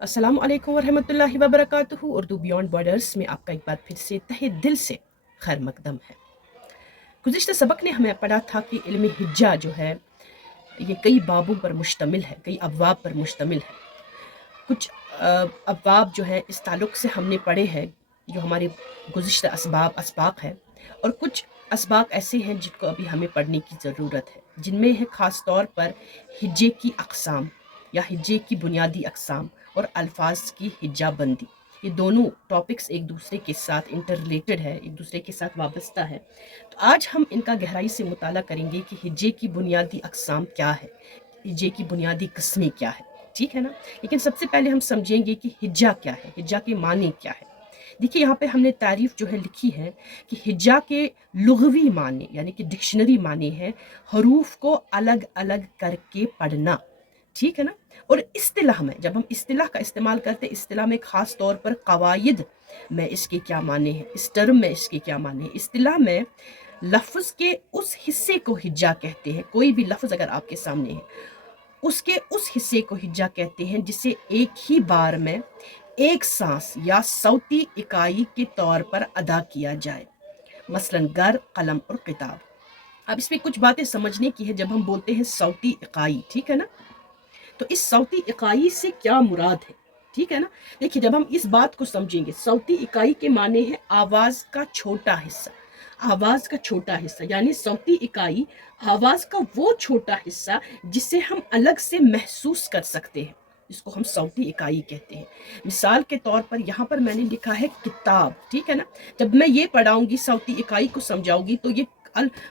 अस्सलाम वालेकुम वरहमतुल्लाहि वबरकातुहू। उर्दू बियॉन्ड बॉर्डर्स में आपका एक बार फिर से तहे दिल से खैर मकदम है। गुज़िश्ता सबक ने हमें पढ़ा था कि इल्म हिज्जा जो है ये कई बाबों पर मुश्तमिल है, कई अबवाब पर मुश्तमिल है। कुछ अबवाब जो है इस ताल्लुक़ से हमने पढ़े हैं जो हमारे गुज़िश्ता असबाक है, और कुछ असबाक ऐसे हैं जिनको अभी हमें पढ़ने की ज़रूरत है, जिनमें है ख़ास तौर पर हिज्जे की अक़साम या हिज्जे की बुनियादी अक़साम और अल्फाज की हिज्जा बंदी। ये दोनों टॉपिक्स एक दूसरे के साथ इंटर रिलेटेड है, एक दूसरे के साथ वाबस्ता है। तो आज हम इनका गहराई से मुताला करेंगे कि हिज्जे की बुनियादी अक़साम क्या है, हिज्जे की बुनियादी किस्में क्या है, ठीक है ना। लेकिन सबसे पहले हम समझेंगे कि हिज्जा क्या है, हिज्जा के माने क्या है। देखिए यहाँ पे हमने तारीफ जो है लिखी है कि हिज्जा के लुग़वी माने यानी कि डिक्शनरी माने हैं हरूफ को अलग अलग करके पढ़ना, ठीक है ना। और इस्तिलाह में जब हम इस्तिलाह का इस्तेमाल करते हैं, इस्तिलाह में ख़ास तौर पर कवायद में इसके क्या माने हैं, इस टर्म में इसके क्या माने हैं। इस्तिलाह में लफ्ज़ के उस हिस्से को हिज्जा कहते हैं। कोई भी लफ्ज़ अगर आपके सामने है, उसके उस हिस्से को हिज्जा कहते हैं जिसे एक ही बार में एक सांस या सौती इकाई के तौर पर अदा किया जाए, मसलन गर, कलम और किताब। अब इसमें कुछ बातें समझने की है। जब हम बोलते हैं सौती इकाई, ठीक है ना, तो इस सौती इकाई से क्या मुराद है, ठीक है ना। देखिए जब हम इस बात को समझेंगे, सौती इकाई के माने हैं आवाज़ का छोटा हिस्सा, आवाज़ का छोटा हिस्सा, यानी सौती इकाई आवाज़ का वो छोटा हिस्सा जिसे हम अलग से महसूस कर सकते हैं, इसको हम सौती इकाई कहते हैं। मिसाल के तौर पर यहाँ पर मैंने लिखा है किताब, ठीक है ना। जब मैं ये पढ़ाऊंगी, सौती इकाई को समझाऊंगी, तो ये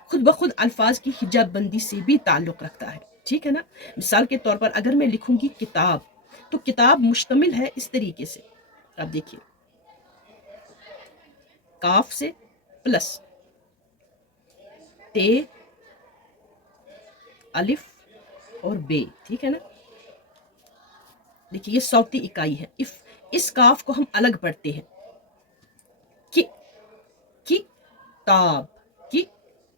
खुद ब खुद अल्फाज की हिज्जा बंदी से भी ताल्लुक़ रखता है, ठीक है ना। मिसाल के तौर पर अगर मैं लिखूंगी किताब, तो किताब मुश्तमिल है इस तरीके से। अब देखिए, काफ से प्लस, ते, अलिफ और बे, ठीक है ना। देखिए ये सौती इकाई है। इस काफ को हम अलग पढ़ते हैं, कि ताब, कि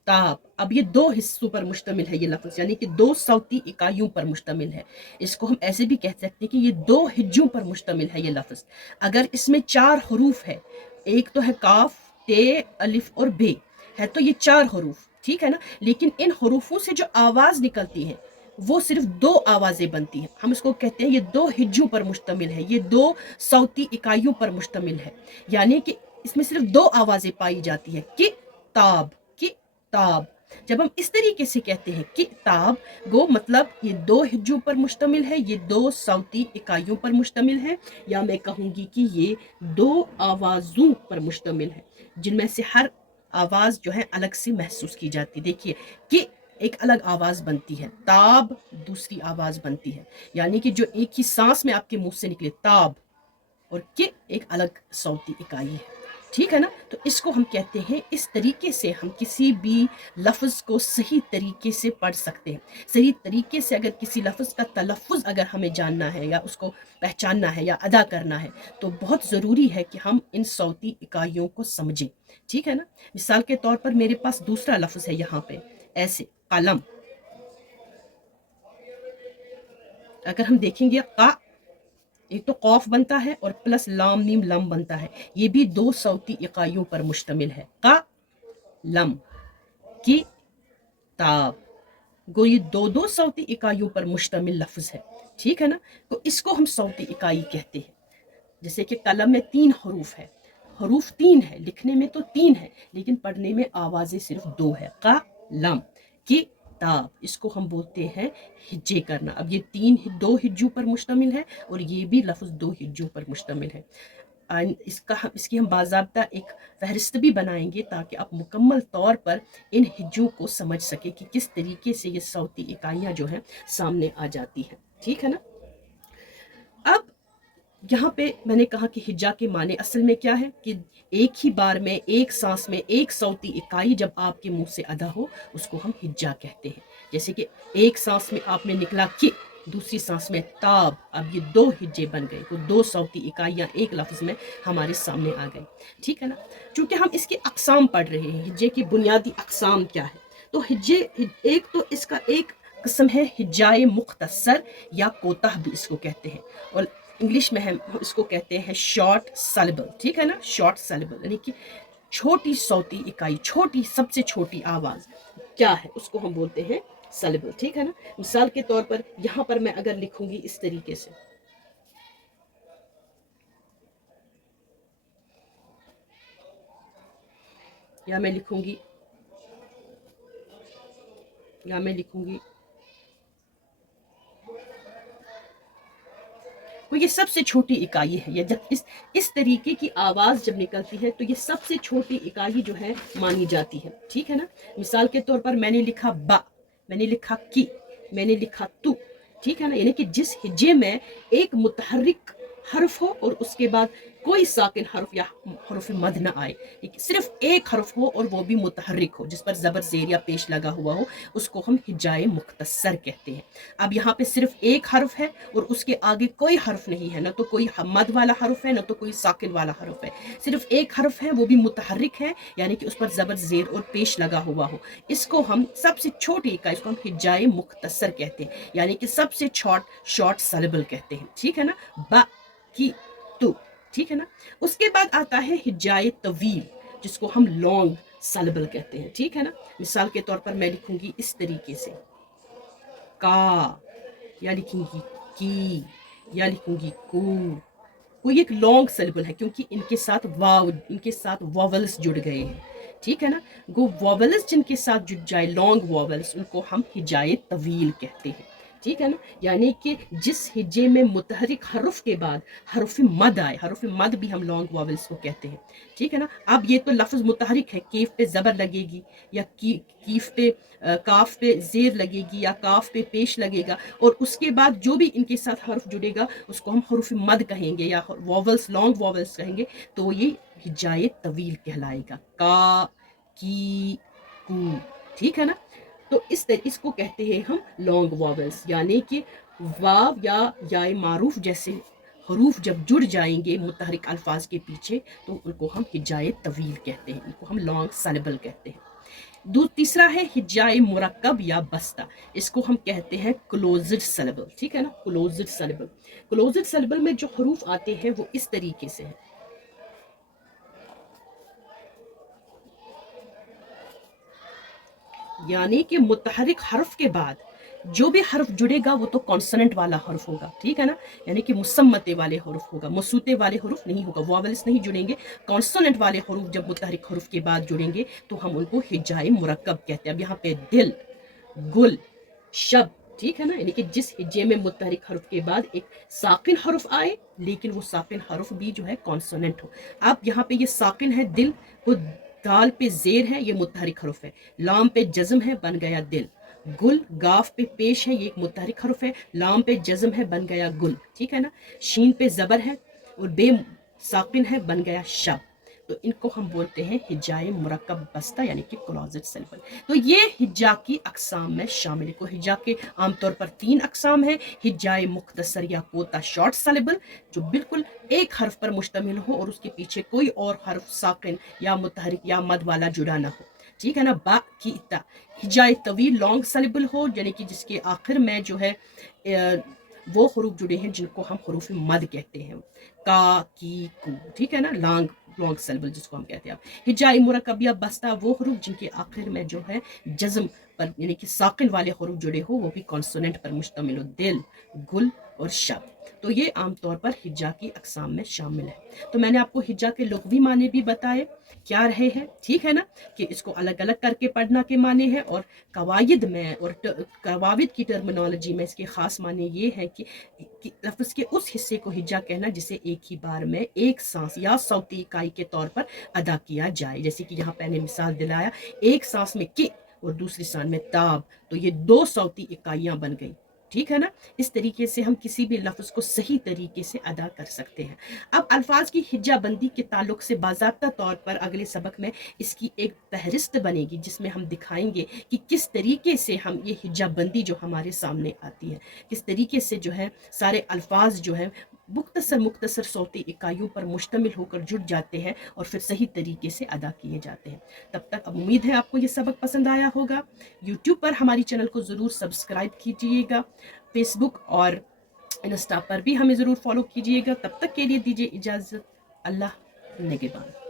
ताब। अब ये दो हिस्सों पर मुश्तमिल है ये लफ्ज़, यानी कि दो सौती इकाइयों पर मुश्तमिल है। इसको हम ऐसे भी कह सकते हैं कि ये दो हिज्जों पर मुश्तमिल है ये लफ्ज़। अगर इसमें चार हरूफ है, एक तो है काफ, ते, अलिफ और बे, है तो ये चार हरूफ, ठीक है ना। लेकिन इन हरूफों से जो आवाज़ निकलती है वो सिर्फ दो आवाज़ें बनती हैं। हम इसको कहते हैं ये दो हिज्जों पर मुश्तमिल है, ये दो सौती इकाइयों पर मुश्तमिल है, यानी कि इसमें सिर्फ दो आवाज़ें पाई जाती है, किताब, किताब। जब हम इस तरीके से कहते हैं किताब, गो मतलब ये दो हिज्जों पर मुश्तमिल है, ये दो सौती इकाइयों पर मुश्तमिल है, या मैं कहूँगी कि ये दो आवाज़ों पर मुश्तमिल है, जिनमें से हर आवाज़ जो है अलग से महसूस की जाती है। देखिए कि एक अलग आवाज़ बनती है, ताब दूसरी आवाज़ बनती है, यानी कि जो एक ही सांस में आपके मुंह से निकले ताब, और कि एक अलग सौती इकाई है, ठीक है ना। तो इसको हम कहते हैं, इस तरीके से हम किसी भी लफ्ज़ को सही तरीके से पढ़ सकते हैं। सही तरीके से अगर किसी लफ्ज़ का तलफ़्फ़ुज़ अगर हमें जानना है या उसको पहचानना है या अदा करना है, तो बहुत ज़रूरी है कि हम इन सौती इकाइयों को समझें, ठीक है ना। मिसाल के तौर पर मेरे पास दूसरा लफ्ज़ है यहाँ पे, ऐसे कलम। अगर हम देखेंगे का, एक तो कौफ बनता है और प्लस लाम मीम लम बनता है, ये भी दो सौती इकाइयों पर मुश्तमिल है, का लम, की ताब। गो ये दो दो सौती इकाइयों पर मुश्तमिल लफ्ज़ है, ठीक है ना। तो इसको हम सौती इकाई कहते हैं। जैसे कि कलम में तीन हरूफ है, हरूफ तीन है, लिखने में तो तीन है, लेकिन पढ़ने में आवाज़ें सिर्फ दो है, का लम, की ताब। इसको हम बोलते हैं हिज्जे करना। अब ये दो हिज्जों पर मुश्तमिल है, और ये भी लफ्ज़ दो हिज्जों पर मुश्तमिल है। इसकी हम बाज़ाब्ता एक फहरिस्त भी बनाएंगे, ताकि आप मुकम्मल तौर पर इन हिज्जों को समझ सके कि किस तरीके से ये सौती इकाइयाँ जो हैं सामने आ जाती हैं, ठीक है ना। अब यहाँ पे मैंने कहा कि हिज्जा के माने असल में क्या है, कि एक ही बार में एक सांस में एक सौती इकाई जब आपके मुंह से अदा हो, उसको हम हिज्जा कहते हैं। जैसे कि एक सांस में आपने निकला कि, दूसरी सांस में ताब, अब ये दो हिज्जे बन गए, तो दो सौती इकाइयाँ एक लफ्ज़ में हमारे सामने आ गई, ठीक है ना। चूँकि हम इसकी अक़साम पढ़ रहे हैं, हिज्जे की बुनियादी अक़साम क्या है, तो हिज्जे एक तो इसका एक किस्म है हिज्जाए मुख्तसर या कोताह भी इसको कहते हैं, और इंग्लिश में हम इसको कहते हैं शॉर्ट सैलेबल, ठीक है ना, शॉर्ट सैलेबल यानी कि छोटी सौती इकाई, छोटी सबसे छोटी आवाज़ क्या है उसको हम बोलते हैं सैलेबल, ठीक है ना। मिसाल के तौर पर यहाँ पर मैं अगर लिखूंगी इस तरीके से, या मैं लिखूंगी तो ये सबसे छोटी इकाई है। ये जब इस तरीके की आवाज़ जब निकलती है तो ये सबसे छोटी इकाई जो है मानी जाती है, ठीक है ना। मिसाल के तौर पर मैंने लिखा बा, मैंने लिखा की, मैंने लिखा तू, ठीक है ना, यानी कि जिस हिज्जे में एक मुतहर्रिक हर्फ हो और उसके बाद कोई साकिन हर्फ या हर्फ मद ना आए, सिर्फ एक हर्फ हो और वो भी मुतहर्रिक हो, जिस पर ज़बर ज़ेर या पेश लगा हुआ हो, उसको हम हिजाए मुख्तसर कहते हैं। अब यहाँ पे सिर्फ एक हर्फ है और उसके आगे कोई हर्फ नहीं है, ना तो कोई मद वाला हर्फ है ना तो कोई साकिन वाला हर्फ है, सिर्फ एक हर्फ है, वो भी मुतहर्रिक है, यानी कि उस पर ज़बर ज़ेर और पेश लगा हुआ हो। इसको हम सबसे छोटी इकाई, इसको हम हिजाए मुख्तसर कहते हैं, यानी कि सबसे शॉर्ट सैलेबल कहते हैं, ठीक है ना। बा की तू, ठीक है ना। उसके बाद आता है हिजाए तवील, जिसको हम लॉन्ग सैलेबल कहते हैं, ठीक है ना। मिसाल के तौर पर मैं लिखूंगी इस तरीके से का, या लिखूंगी की, या लिखूंगी कू। कोई एक लॉन्ग सैलेबल है क्योंकि इनके साथ वॉवल्स जुड़ गए हैं, ठीक है ना। गो वॉवल्स जिनके साथ जुड़ जाए, लॉन्ग वॉवल्स, उनको हम हिजाए तवील कहते हैं, ठीक है ना। यानी कि जिस हिज्जे में मुतहरिक हरुफ के बाद हरुफ मद आए, हरुफ मद भी हम लॉन्ग वॉवल्स को कहते हैं, ठीक है ना। अब ये तो लफ्ज़ मुतहरिक है, केफ पे ज़बर लगेगी या कीफ पे काफ पे ज़ेर लगेगी या काफ पे पेश लगेगा, और उसके बाद जो भी इनके साथ हर्फ जुड़ेगा उसको हम हरुफ मद कहेंगे या वॉवल्स, लॉन्ग वॉवल्स कहेंगे, तो ये हिजाए तवील कहलाएगा, का, की, कू, ठीक है ना। तो इसको कहते हैं हम लॉन्ग वॉवल्स, यानी कि वाव या याए मारूफ जैसे हरूफ जब जुड़ जाएंगे मुतहरिक अल्फाज के पीछे तो उनको हम हिजाए तवील कहते हैं, इनको हम लॉन्ग सैलेबल कहते हैं। तीसरा है हिजाए मुरक्कब या बस्ता, इसको हम कहते हैं क्लोज्ड सैलेबल, ठीक है ना। क्लोज्ड सैलेबल में जो हरूफ आते हैं वो इस तरीके से है, यानी कि मुतहरिक हर्फ के बाद जो भी हर्फ जुड़ेगा वो तो कॉन्सोनेंट वाला हर्फ होगा, ठीक है ना, यानी कि मुसम्मते वाले हर्फ होगा, मसूते वाले हर्फ नहीं होगा, वॉवल्स नहीं जुड़ेंगे। कॉन्सोनेंट वाले हर्फ जब मुतहरिक हर्फ के बाद जुड़ेंगे तो हम उनको हिजाए मुरक्कब कहते हैं। अब यहाँ पे दिल, गुल, शब, ठीक है ना, यानी कि जिस हिज्जे में मुतहरिक हर्फ के बाद एक साकिन हर्फ आए लेकिन वो साकिन हर्फ भी जो है कॉन्सोनेंट हो। अब यहाँ पे ये साकिन है दिल, वो दाल पे जेर है, ये मुतहरिक हर्फ है, लाम पे जज्म है, बन गया दिल। गुल, गाफ पे पेश है, ये एक मुतहरिक हर्फ है, लाम पे जज्म है, बन गया गुल, ठीक है ना। शीन पे ज़बर है और बे साकिन है, बन गया शब। तो इनको हम बोलते हैं हिजाए मुरक्कब बस्ता, यानी कि क्लोज्ड सैलेबल। तो ये हिज्जा की अकसाम में शामिल है। हिज्जा के आमतौर पर 3 अकसाम है, हिज्जाए मुख्तसर या कोता शॉर्ट सैलेबल, जो बिल्कुल एक हर्फ पर मुश्तमिल हो और उसके पीछे कोई और हर्फ साकिन या मुतहरिक या मद वाला जुड़ा ना हो, ठीक है ना। बा की इता हिजाए तवील लॉन्ग सैलेबल हो, यानी कि जिसके आखिर में जो है वो हरूफ जुड़े हैं जिनको हम हरूफ मद कहते हैं, का, की, कू, ठीक है ना, लॉन्ग सैलेबल जिसको हम कहते हैं। हिजाई मुरक्कब या बस्ता वो हरूफ जिनके आखिर में जो है जज्म पर यानी कि साकिन वाले हरूफ जुड़े हो, वो भी कॉन्सोनेंट पर मुश्तमिल हो, दिल, गुल और शब। तो ये आमतौर पर हिज्जा की अकसाम में शामिल है। तो मैंने आपको हिज्जा के लुग़वी माने भी बताए क्या रहे हैं, ठीक है ना, कि इसको अलग अलग करके पढ़ना के माने हैं, और कवायद में और कवायद की टर्मिनोलॉजी में इसके ख़ास माने ये है कि लफ्ज़ के उस हिस्से को हिज्जा कहना जिसे एक ही बार में एक सांस या सौती इकाई के तौर पर अदा किया जाए। जैसे कि यहाँ मैंने मिसाल दिलाया, एक सांस में कि और दूसरी सांस में ताब, तो ये 2 सौती इकाइयाँ बन गई, ठीक है ना। इस तरीके से हम किसी भी लफ्ज़ को सही तरीके से अदा कर सकते हैं। अब अल्फाज की हिज्जा बंदी के ताल्लुक से बाज़ाब्ता तौर पर अगले सबक में इसकी एक फहरिस्त बनेगी जिसमें हम दिखाएंगे कि किस तरीके से हम ये हिज्जा बंदी जो हमारे सामने आती है, किस तरीके से जो है सारे अल्फाज जो है मुख्तसर सौती इकाइयों पर मुश्तमिल होकर जुड़ जाते हैं और फिर सही तरीके से अदा किए जाते हैं। तब तक अब उम्मीद है आपको ये सबक पसंद आया होगा। यूट्यूब पर हमारी चैनल को ज़रूर सब्सक्राइब कीजिएगा, फेसबुक और انسٹا پر بھی ہمیں ضرور فالو کیجیے گا. تب تک کے لیے دیجیے اجازت. اللہ نگہبان.